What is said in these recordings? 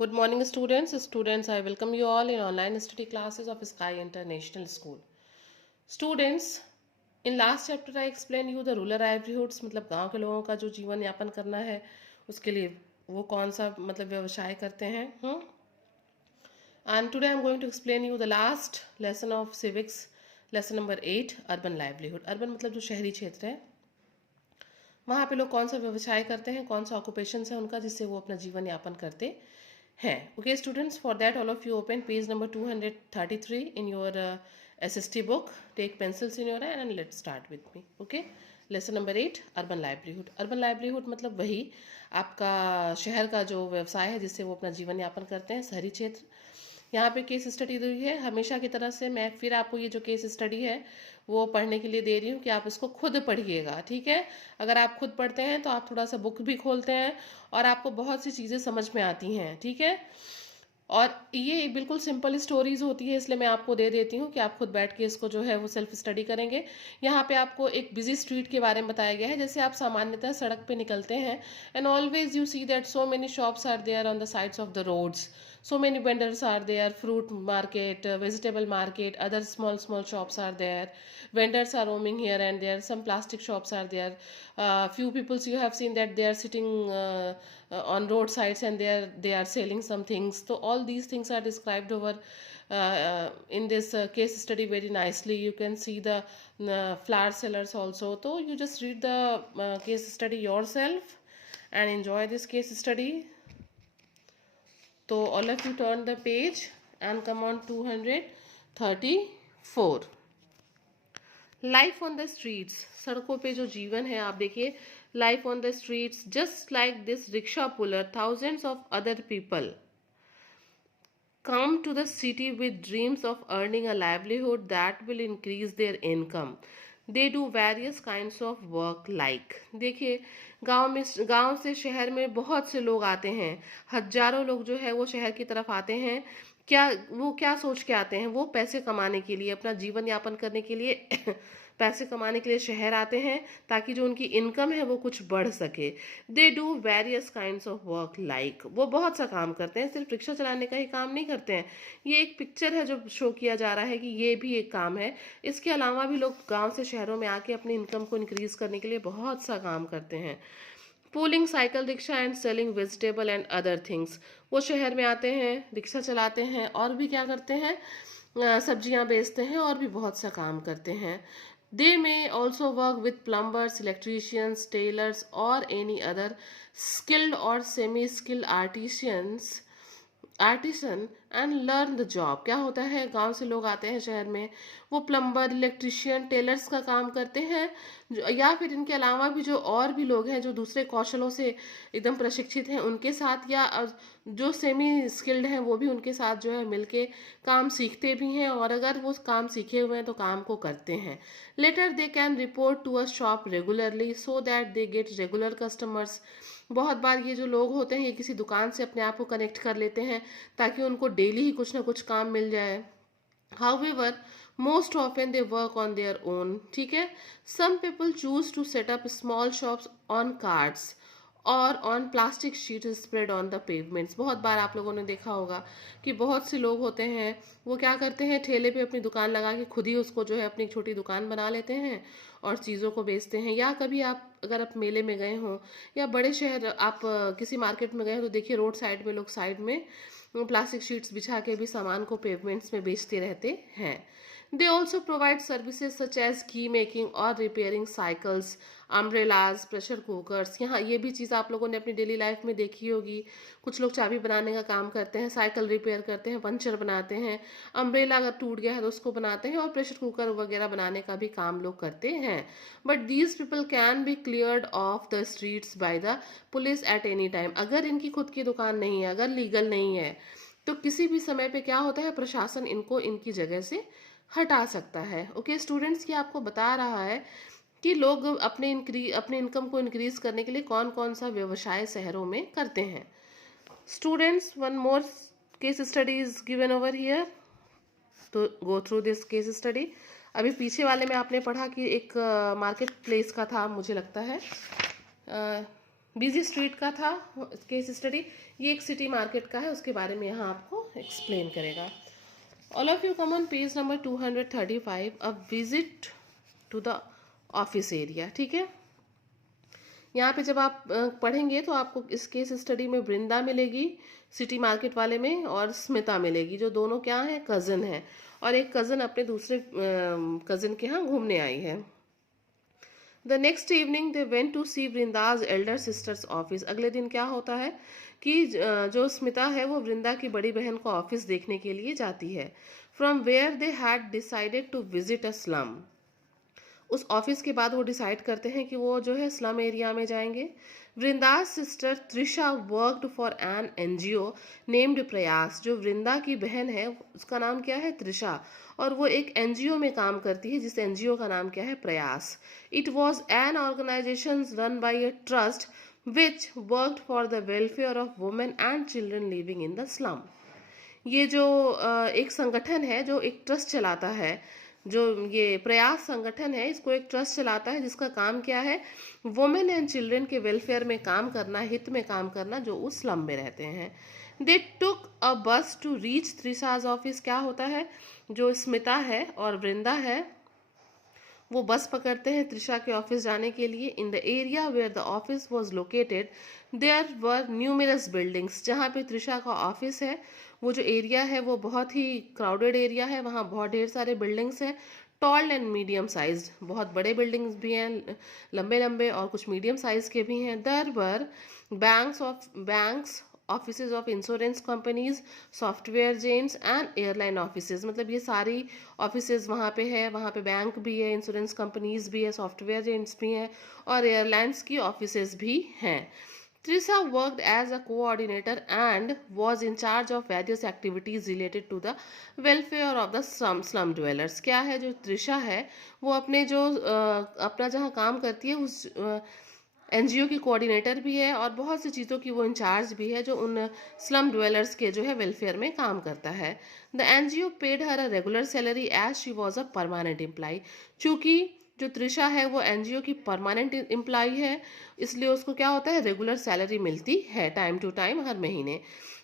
Good morning, students. I welcome you all in online study classes of Sky International School. Students, in last chapter I explained you the rural livelihoods, मतलब गांव के लोगों का जो जीवन यापन करना है उसके लिए वो कौन सा मतलब व्यवसाय करते हैं. And today I am going to explain you the last lesson of civics, lesson number 8, urban livelihood. Urban मतलब जो शहरी क्षेत्र है वहाँ पे लोग कौन सा व्यवसाय करते हैं, कौन सा ऑक्यूपेशन है उनका जिससे वो अपना जीवन यापन करते हैं. Okay students, for that all of you open page number 233 in your SST book. Take pencils in your hand and let's start with me. Okay, lesson number 8, urban livelihood. Urban livelihood मतलब वही आपका शहर का जो व्यवसाय है जिससे वो अपना जीवन यापन करते हैं, शहरी क्षेत्र. यहाँ पे केस स्टडी दी है हमेशा की तरह से. मैं फिर आपको ये जो केस स्टडी है वो पढ़ने के लिए दे रही हूँ कि आप इसको खुद पढ़िएगा. ठीक है, अगर आप खुद पढ़ते हैं तो आप थोड़ा सा बुक भी खोलते हैं और आपको बहुत सी चीज़ें समझ में आती हैं. ठीक है, और ये बिल्कुल सिंपल स्टोरीज होती है इसलिए मैं आपको दे देती हूँ कि आप खुद बैठ के इसको जो है वो सेल्फ स्टडी करेंगे. यहाँ पे आपको एक बिजी स्ट्रीट के बारे में बताया गया है. जैसे आप सामान्यतः सड़क पे निकलते हैं and always you see that so many shops are there on the sides of the roads. So many vendors are there, fruit market, vegetable market, other small shops are there. Vendors are roaming here and there. Some plastic shops are there. Few people you have seen that they are sitting on roadsides and they are selling some things. So all these things are described over in this case study very nicely. You can see the flower sellers also. So you just read the case study yourself and enjoy this case study. तो all of you turn the page and come on 234. Life on the streets, सड़कों पे जो जीवन है आप देखिए. Life on the streets just like this rickshaw puller, thousands of other people come to the city with dreams of earning a livelihood that will increase their income. They do various kinds of work like. देखिए गांव से शहर में बहुत से लोग आते हैं. हजारों लोग जो है वो शहर की तरफ आते हैं. क्या सोच के आते हैं? वो पैसे कमाने के लिए, अपना जीवन यापन करने के लिए पैसे कमाने के लिए शहर आते हैं ताकि जो उनकी इनकम है वो कुछ बढ़ सके. They do various kinds of work like. वो बहुत सा काम करते हैं, सिर्फ रिक्शा चलाने का ही काम नहीं करते हैं. ये एक पिक्चर है जो शो किया जा रहा है कि ये भी एक काम है. इसके अलावा भी लोग गांव से शहरों में आके अपनी इनकम को इंक्रीज करने के लिए बहुत सा काम करते हैं. Pulling cycle rickshaw and selling vegetable and other things. वो शहर में आते हैं, रिक्शा चलाते हैं और भी क्या करते हैं, सब्जियां बेचते हैं और भी बहुत सा काम करते हैं. They may also work with plumbers, electricians, tailors or any other skilled or semi-skilled artisan and learn the job. क्या होता है, गांव से लोग आते हैं शहर में, वो प्लम्बर, इलेक्ट्रिशियन, टेलर्स का काम करते हैं, या फिर इनके अलावा भी जो और भी लोग हैं जो दूसरे कौशलों से एकदम प्रशिक्षित हैं उनके साथ, या जो सेमी स्किल्ड हैं वो भी उनके साथ जो है मिलके काम सीखते भी हैं, और अगर वो काम सीखे हुए हैं तो काम को करते हैं. Later they can report to a shop regularly so that they get regular customers. बहुत बार ये जो लोग होते हैं ये किसी दुकान से अपने आप को कनेक्ट कर लेते हैं ताकि उनको डेली ही कुछ ना कुछ काम मिल जाए. However, most often they work on their own. ठीक है, some people choose to set up small shops on carts और on plastic sheet spread on the pavements. बहुत बार आप लोगों ने देखा होगा कि बहुत से लोग होते हैं वो क्या करते हैं, ठेले पे अपनी दुकान लगा के खुद ही उसको जो है अपनी छोटी दुकान बना लेते हैं और चीज़ों को बेचते हैं. या कभी अगर आप मेले में गए हों या बड़े शहर आप किसी मार्केट में गए हो तो देखिए रोड साइड में लोग साइड में प्लास्टिक शीट्स बिछा के भी सामान को पेवमेंट्स में बेचते रहते हैं. They also provide services such as key making और repairing cycles, umbrellas, pressure cookers. यहाँ ये भी चीज़ आप लोगों ने अपनी डेली लाइफ में देखी होगी. कुछ लोग चाबी बनाने का काम करते हैं, साइकिल रिपेयर करते हैं, पंचर बनाते हैं, अम्ब्रेला अगर टूट गया है तो उसको बनाते हैं, और प्रेशर कुकर वगैरह बनाने का भी काम लोग करते हैं. But these people can be cleared of the streets by the police at any time. अगर इनकी खुद की दुकान नहीं है, अगर लीगल नहीं है, तो किसी भी समय पे क्या होता है, प्रशासन इनको इनकी जगह से हटा सकता है. ओके स्टूडेंट्स, ये आपको बता रहा है कि लोग अपने इनकम को इंक्रीज करने के लिए कौन कौन सा व्यवसाय शहरों में करते हैं. Students, one more case study is given over here, तो go through this case study. अभी पीछे वाले में आपने पढ़ा कि एक मार्केट प्लेस का था, मुझे लगता है बिजी स्ट्रीट का था केस स्टडी। ये एक सिटी मार्केट का है, उसके बारे में यहाँ आपको एक्सप्लेन करेगा। All of you come on page number 235, a visit to the office area. ठीक है, यहाँ पे जब आप पढ़ेंगे तो आपको इस केस स्टडी में वृंदा मिलेगी सिटी मार्केट वाले में, और स्मिता मिलेगी, जो दोनों क्या है, कज़न है, और एक कज़न अपने दूसरे कज़न के यहाँ घूमने आई है। The next evening they went to see Vrinda's elder sister's office. अगले दिन क्या होता है कि जो स्मिता है वो वृंदा की बड़ी बहन को ऑफिस देखने के लिए जाती है। From where they had decided to visit a slum. उस ऑफिस के बाद वो डिसाइड करते हैं कि वो जो है स्लम एरिया में जाएंगे। Vrinda's sister Trisha worked for an NGO named Prayas. जो वृंदा की बहन है उसका नाम क्या है, त्रिशा, और वो एक एनजीओ में काम करती है जिस एनजीओ का नाम क्या है, Prayas. It was an organisation run by a trust which worked for the welfare of women and children living in the slum. ये जो एक संगठन है जो एक ट्रस्ट चलाता है, जो ये प्रयास संगठन है, इसको एक ट्रस्ट चलाता है जिसका काम क्या है, वुमेन एंड चिल्ड्रन के वेलफेयर में काम करना, हित में काम करना, जो उस स्लम में रहते हैं। दे टुक अ बस टू रीच त्रिशाज ऑफिस। क्या होता है, जो स्मिता है और वृंदा है वो बस पकड़ते हैं त्रिशा के ऑफिस जाने के लिए। In the area where the office was located there were numerous buildings. जहाँ पे त्रिशा का ऑफिस है वो जो एरिया है वो बहुत ही क्राउडेड एरिया है, वहाँ बहुत ढेर सारे बिल्डिंग्स हैं। टॉल एंड मीडियम साइज, बहुत बड़े बिल्डिंग्स भी हैं, लंबे लंबे, और कुछ मीडियम साइज के भी हैं। There were banks, offices of insurance companies, software giants and airline offices. मतलब ये सारी ऑफिसेज वहाँ पे है, वहाँ पे बैंक भी है, इंश्योरेंस कंपनीज भी है, सॉफ्टवेयर जेंट्स भी हैं, और एयरलाइंस की ऑफिसेज भी हैं। Trisa worked as a coordinator and was in charge of various activities related to the welfare of the slum dwellers। क्या है, जो त्रिशा है वो अपने जो अपना जहाँ काम करती है उस एनजीओ की कोऑर्डिनेटर भी है, और बहुत सी चीज़ों की वो इंचार्ज भी है जो उन स्लम ड्वेलर्स के जो है वेलफेयर में काम करता है। The NGO paid her a regular salary as she was a permanent employee. चूँकि जो त्रिशा है वो एनजीओ की परमानेंट एम्प्लॉय है, इसलिए उसको क्या होता है, रेगुलर सैलरी मिलती है टाइम टू टाइम, हर महीने।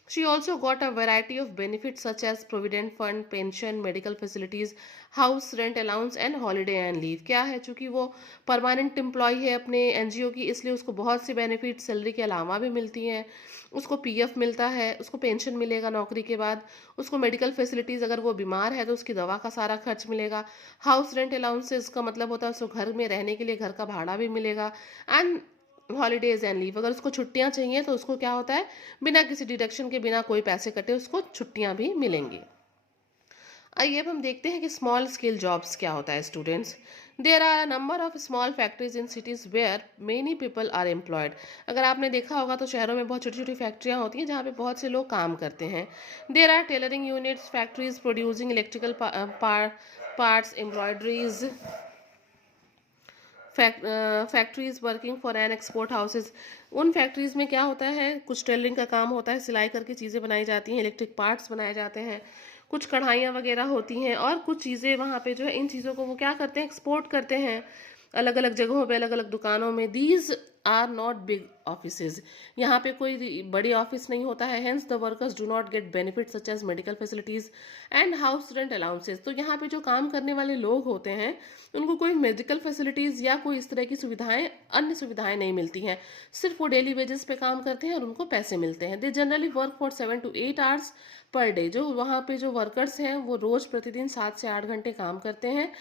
She also got a variety of benefits such as provident fund, pension, medical facilities, house rent allowance and holiday and leave। क्या है, चूंकि वो परमानेंट एम्प्लॉय है अपने एनजीओ की, इसलिए उसको बहुत सी बेनिफिट सैलरी के अलावा भी मिलती हैं। उसको पीएफ मिलता है, उसको पेंशन मिलेगा नौकरी के बाद, उसको मेडिकल फैसिलिटीज़, अगर वो बीमार है तो उसकी दवा का सारा खर्च मिलेगा। हाउस रेंट अलाउंसेस का मतलब होता है उसको घर में रहने के लिए घर का भाड़ा भी मिलेगा। एंड हॉलीडेज एंड लीव, अगर उसको छुट्टियां चाहिए तो उसको क्या होता है, बिना किसी डिडक्शन के, बिना कोई पैसे कटे उसको छुट्टियां भी मिलेंगी। आइए अब हम देखते हैं कि स्मॉल स्केल जॉब्स क्या होता है students. There are a number of small factories in cities where many people are employed. अगर आपने देखा होगा तो शहरों में बहुत छोटी छोटी फैक्ट्रियां होती हैं जहाँ पे बहुत से लोग काम करते हैं। There are tailoring units, factories producing electrical parts, embroideries, factories working for an export houses. उन फैक्ट्रीज में क्या होता है, कुछ टेलरिंग का काम होता है, सिलाई करके चीज़ें बनाई जाती हैं, इलेक्ट्रिक पार्ट्स बनाए जाते हैं, कुछ कढ़ाइयाँ वगैरह होती हैं, और कुछ चीज़ें वहाँ पे जो है इन चीज़ों को वो क्या करते हैं, एक्सपोर्ट करते हैं अलग अलग जगहों पे, अलग अलग दुकानों में। These are not big offices. यहाँ पे कोई बड़ी ऑफिस नहीं होता है। Hence the workers do not get benefit such as medical facilities and house rent allowances. तो यहाँ पे जो काम करने वाले लोग होते हैं उनको कोई मेडिकल फैसिलिटीज या कोई इस तरह की सुविधाएं, अन्य सुविधाएं नहीं मिलती हैं। सिर्फ वो डेली वेजेस पे काम करते हैं और उनको पैसे मिलते हैं। They generally work for 7 to 8 hours per day. जो वहाँ पे जो वर्कर्स हैं वो रोज प्रतिदिन 7 से 8 घंटे काम करते हैं।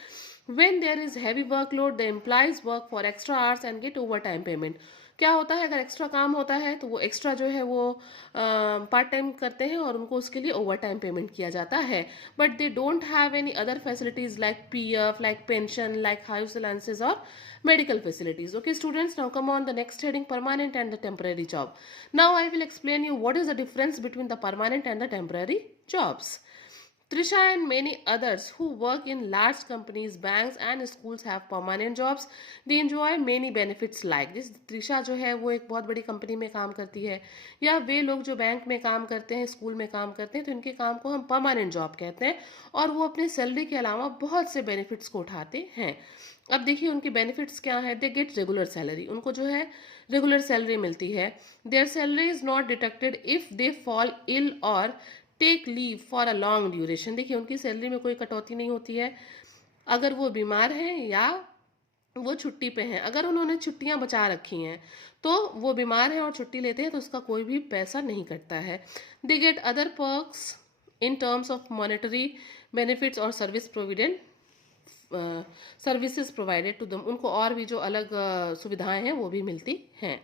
When there is heavy workload, the employees work for extra hours and get overtime payment। क्या होता है, अगर एक्स्ट्रा काम होता है तो वो एक्स्ट्रा जो है वो पार्ट टाइम करते हैं और उनको उसके लिए ओवर टाइम पेमेंट किया जाता है। But they don't have any other facilities like PF, like pension, like house allowances और medical facilities। Okay students, now come on the next heading, permanent and the temporary job। Now I will explain you what is the difference between the permanent and the temporary jobs। Trisha and many others who work in large companies, banks and schools have permanent jobs. They enjoy many benefits like this. Trisha जो है वो एक बहुत बड़ी company में काम करती है, या वे लोग जो बैंक में काम करते हैं, स्कूल में काम करते हैं, तो इनके काम को हम परमानेंट जॉब कहते हैं, और वो अपने सैलरी के अलावा बहुत से बेनिफिट्स को उठाते हैं। अब देखिए उनके बेनिफिट्स क्या है। दे गेट रेगुलर सैलरी, उनको जो है रेगुलर सैलरी मिलती है। Their salary is not deducted if they fall ill or take leave for a long duration. देखिए उनकी सैलरी में कोई कटौती नहीं होती है अगर वो बीमार हैं या वो छुट्टी पे हैं। अगर उन्होंने छुट्टियां बचा रखी हैं तो वो बीमार हैं और छुट्टी लेते हैं तो उसका कोई भी पैसा नहीं कटता है। They get other perks in terms of monetary benefits or service provident services provided to them, उनको और भी जो अलग सुविधाएं हैं वो भी मिलती हैं।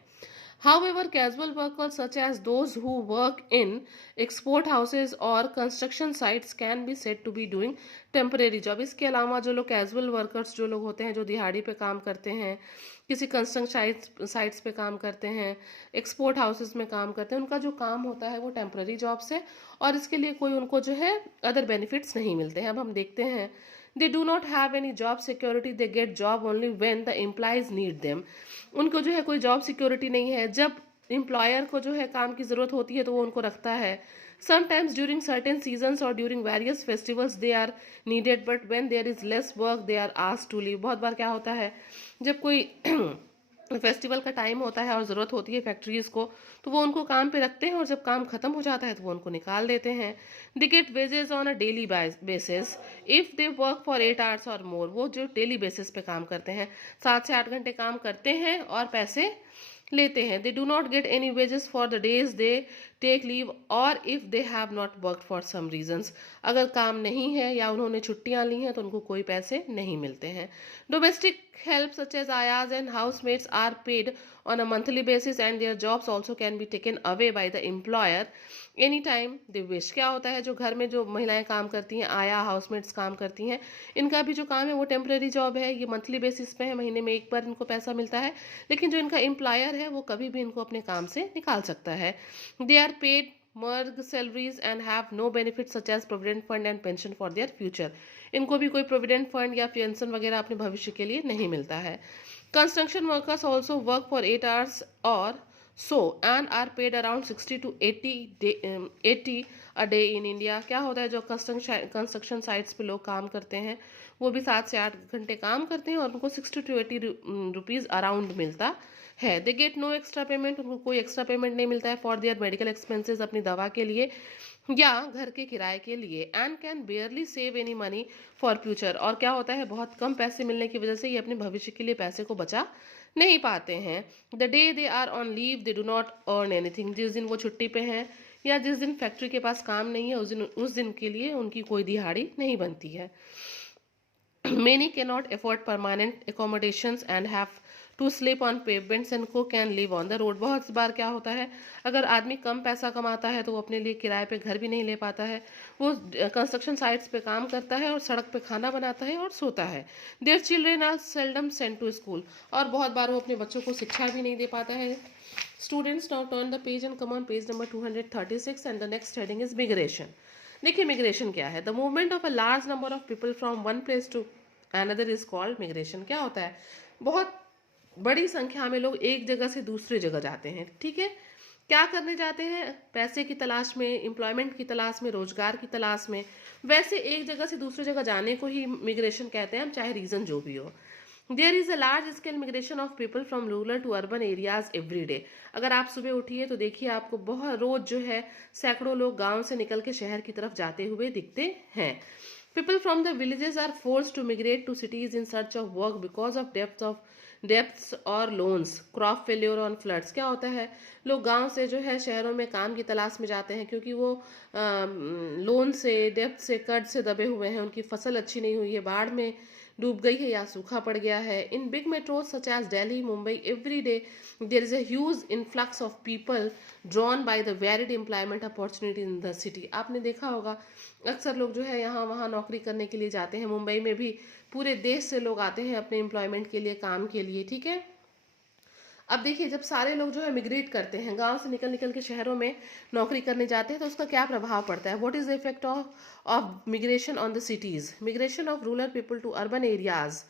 However, casual workers such as those who work in export houses or construction sites can be said to be doing temporary job. इसके अलावा जो लोग कैजुअल वर्कर्स जो लोग होते हैं, जो दिहाड़ी पे काम करते हैं, किसी कंस्ट्रक्शन साइट्स पे काम करते हैं, एक्सपोर्ट हाउसेस में काम करते हैं, उनका जो काम होता है वो टेम्पररी जॉब्स है और इसके लिए कोई उनको जो है अदर बेनिफिट्स नहीं मिलते हैं। अब हम देखते हैं, they do not have any job security, they get job only when the employees need them. उनको जो है कोई जॉब सिक्योरिटी नहीं है, जब एम्प्लॉयर को जो है काम की ज़रूरत होती है तो वो उनको रखता है। समटाइम्स ड्यूरिंग सर्टेन सीजन्स और during various festivals they are needed, but when there is less work they are asked to leave. बहुत बार क्या होता है, जब कोई फेस्टिवल का टाइम होता है और ज़रूरत होती है फैक्ट्रीज को, तो वो उनको काम पे रखते हैं और जब काम खत्म हो जाता है तो वो उनको निकाल देते हैं। They get wages on a daily basis if they work for 8 hours और मोर। वो जो डेली बेसिस पे काम करते हैं, 7 से 8 घंटे काम करते हैं और पैसे लेते हैं। They do not get any wages for the days they take leave or if they have not work for some reasons. अगर काम नहीं है या उन्होंने छुट्टियां ली हैं तो उनको कोई पैसे नहीं मिलते हैं। Domestic help such as ayahs and housemates are paid on a monthly basis and their jobs also can be taken away by the employer anytime they wish। क्या होता है, जो घर में जो महिलाएं काम करती हैं, आया हाउसमेट्स काम करती हैं, इनका भी जो काम है वो टेम्पररी जॉब है, ये मंथली बेसिस पे है, महीने में एक बार इनको पैसा मिलता है, लेकिन जो इनका एम्प्लॉयर है वो कभी भी इनको अपने काम से निकाल सकता है। दे आर पेड मर्ग salaries and have no benefit such as provident fund and pension for their future. इनको भी कोई प्रोविडेंट फंड या पेंशन वगैरह अपने भविष्य के लिए नहीं मिलता है। Construction workers also work for 8 hours or so and are paid around 60 to 80 a day in India. क्या होता है, जो कंस्ट्रक्शन साइट्स पे लोग काम करते हैं वो भी 7 से 8 घंटे काम करते हैं और उनको 60 to 80 रुपीज़ अराउंड मिलता है। They get no extra payment, उनको कोई एक्स्ट्रा पेमेंट नहीं मिलता है फॉर देयर मेडिकल एक्सपेंसेस, अपनी दवा के लिए या घर के किराए के लिए। And can बेयरली save any money for future. और क्या होता है, बहुत कम पैसे मिलने की वजह से ये अपने भविष्य के लिए पैसे को बचा नहीं पाते हैं। The day they are on leave they do not earn anything. जिस दिन वो छुट्टी पे हैं या जिस दिन फैक्ट्री के पास काम नहीं है उस दिन के लिए उनकी कोई दिहाड़ी नहीं बनती है। Many cannot afford permanent accommodations and have to sleep on pavements and cook and live on the road। बहुत बार क्या होता है, अगर आदमी कम पैसा कमाता है तो वो अपने लिए किराए पे घर भी नहीं ले पाता है, वो कंस्ट्रक्शन साइट्स पे काम करता है और सड़क पे खाना बनाता है और सोता है। Their children are seldom sent to school. और बहुत बार वो अपने बच्चों को शिक्षा भी नहीं दे पाता है। Students now turn the page and come on page number 236 and the next heading is migration. देखिए मिग्रेशन क्या है। The movement of a large number of people from one place to another is called migration. क्या होता है, बहुत बड़ी संख्या में लोग एक जगह से दूसरी जगह जाते हैं। ठीक है, क्या करने जाते हैं, पैसे की तलाश में, एम्प्लॉयमेंट की तलाश में, रोजगार की तलाश में। वैसे एक जगह से दूसरी जगह जाने को ही मिग्रेशन कहते हैं हम, चाहे रीजन जो भी हो। There is a large scale migration of people from rural to urban areas every day. अगर आप सुबह उठिए तो देखिए आपको बहुत रोज जो है सैकड़ों लोग गांव से निकल के शहर की तरफ जाते हुए दिखते हैं। People from the villages are forced to migrate to cities in search of work because of debts और loans, crop failure और floods। क्या होता है, लोग गांव से जो है शहरों में काम की तलाश में जाते हैं क्योंकि वो लोन से, डेब्ट से, कर्ज से दबे हुए हैं, उनकी फसल अच्छी नहीं हुई है, बाढ़ में डूब गई है या सूखा पड़ गया है। In big metros such as Delhi, Mumbai, every day there is a huge influx of people drawn by the varied employment opportunity in the city. आपने देखा होगा अक्सर लोग जो है यहाँ वहाँ नौकरी करने के लिए जाते हैं। मुंबई में भी पूरे देश से लोग आते हैं अपने एम्प्लॉयमेंट के लिए, काम के लिए। ठीक है, अब देखिए, जब सारे लोग जो है मिग्रेट करते हैं, गांव से निकल निकल के शहरों में नौकरी करने जाते हैं, तो उसका क्या प्रभाव पड़ता है? What is the effect of migration on the cities? Migration of rural people to urban areas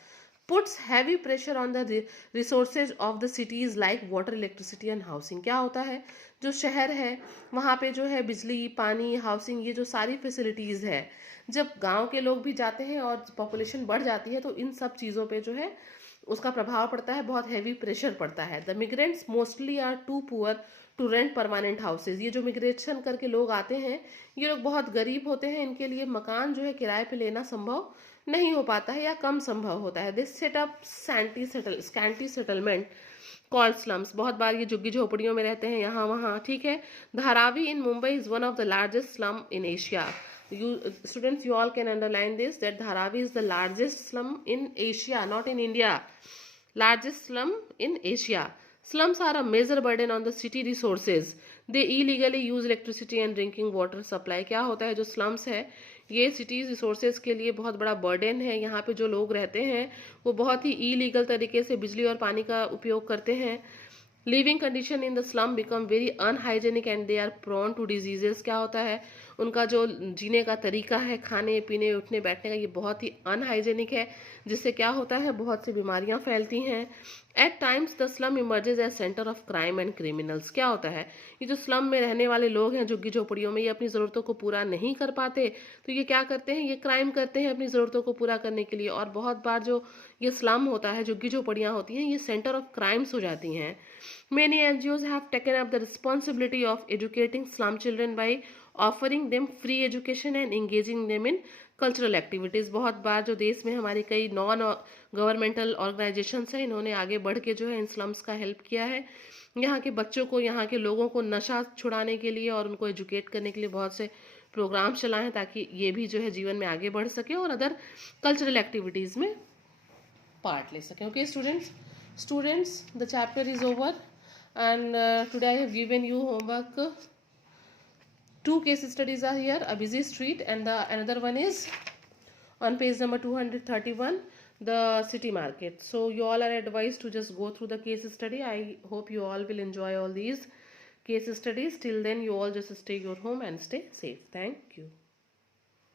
puts heavy pressure on the resources of the cities like water, electricity and housing. क्या होता है, जो शहर है वहाँ पे जो है बिजली, पानी, हाउसिंग, ये जो सारी फैसिलिटीज़ है, जब गांव के लोग भी जाते हैं और पॉपुलेशन बढ़ जाती है, तो इन सब चीज़ों पे जो है उसका प्रभाव पड़ता है, बहुत हैवी प्रेशर पड़ता है। The migrants mostly are too poor to rent permanent houses. ये जो मिग्रेशन करके लोग आते हैं, ये लोग बहुत गरीब होते हैं, इनके लिए मकान जो है किराए पे लेना संभव नहीं हो पाता है या कम संभव होता है। This setup scanty settlement called slums. बहुत बार ये झुग्गी झोपड़ियों में रहते हैं, यहाँ वहाँ, ठीक है। Dharavi in Mumbai is one of the largest slum in Asia. You students, you all can underline this, that Dharavi is the largest slum in Asia, not in India. Largest slum in Asia. Slums are a major burden on the city resources. They illegally use electricity and drinking water supply. क्या होता है, जो slums है ये cities resources के लिए बहुत बड़ा बर्डन है। यहाँ पे जो लोग रहते हैं वो बहुत ही इलीगल तरीके से बिजली और पानी का उपयोग करते हैं। Living condition in the slum become very unhygienic and they are prone to diseases. क्या होता है, उनका जो जीने का तरीका है, खाने पीने उठने बैठने का, ये बहुत ही अनहाइजेनिक है, जिससे क्या होता है, बहुत सी बीमारियां फैलती हैं। At times the slum emerges as centre of crime and criminals. क्या होता है, ये जो स्लम में रहने वाले लोग हैं झुग्गी झोपड़ियों में, ये अपनी ज़रूरतों को पूरा नहीं कर पाते, तो ये क्या करते हैं, ये क्राइम करते हैं अपनी ज़रूरतों को पूरा करने के लिए। और बहुत बार जो ये स्लम होता है, झुग्गी झोपड़ियाँ होती हैं, ये सेंटर ऑफ क्राइम्स हो जाती हैं। Many NGOs have taken up the responsibility of educating slum children by offering them free education and engaging them in cultural activities. बहुत बार जो देश में हमारी कई नॉन गवर्नमेंटल ऑर्गेनाइजेशंस हैं, इन्होंने आगे बढ़ के जो है इन स्लम्स का हेल्प किया है। यहाँ के बच्चों को, यहाँ के लोगों को नशा छुड़ाने के लिए और उनको एजुकेट करने के लिए बहुत से प्रोग्राम चलाए हैं, ताकि ये भी जो है जीवन में आगे बढ़ सके और अदर कल्चरल एक्टिविटीज़ में पार्ट ले सकें। Okay students, the chapter is over and today I have given you homework. Two case studies are here, a busy street, and the another one is on page number 231, the city market. So you all are advised to just go through the case study. I hope you all will enjoy all these case studies. Till then, you all just stay your home and stay safe. Thank you.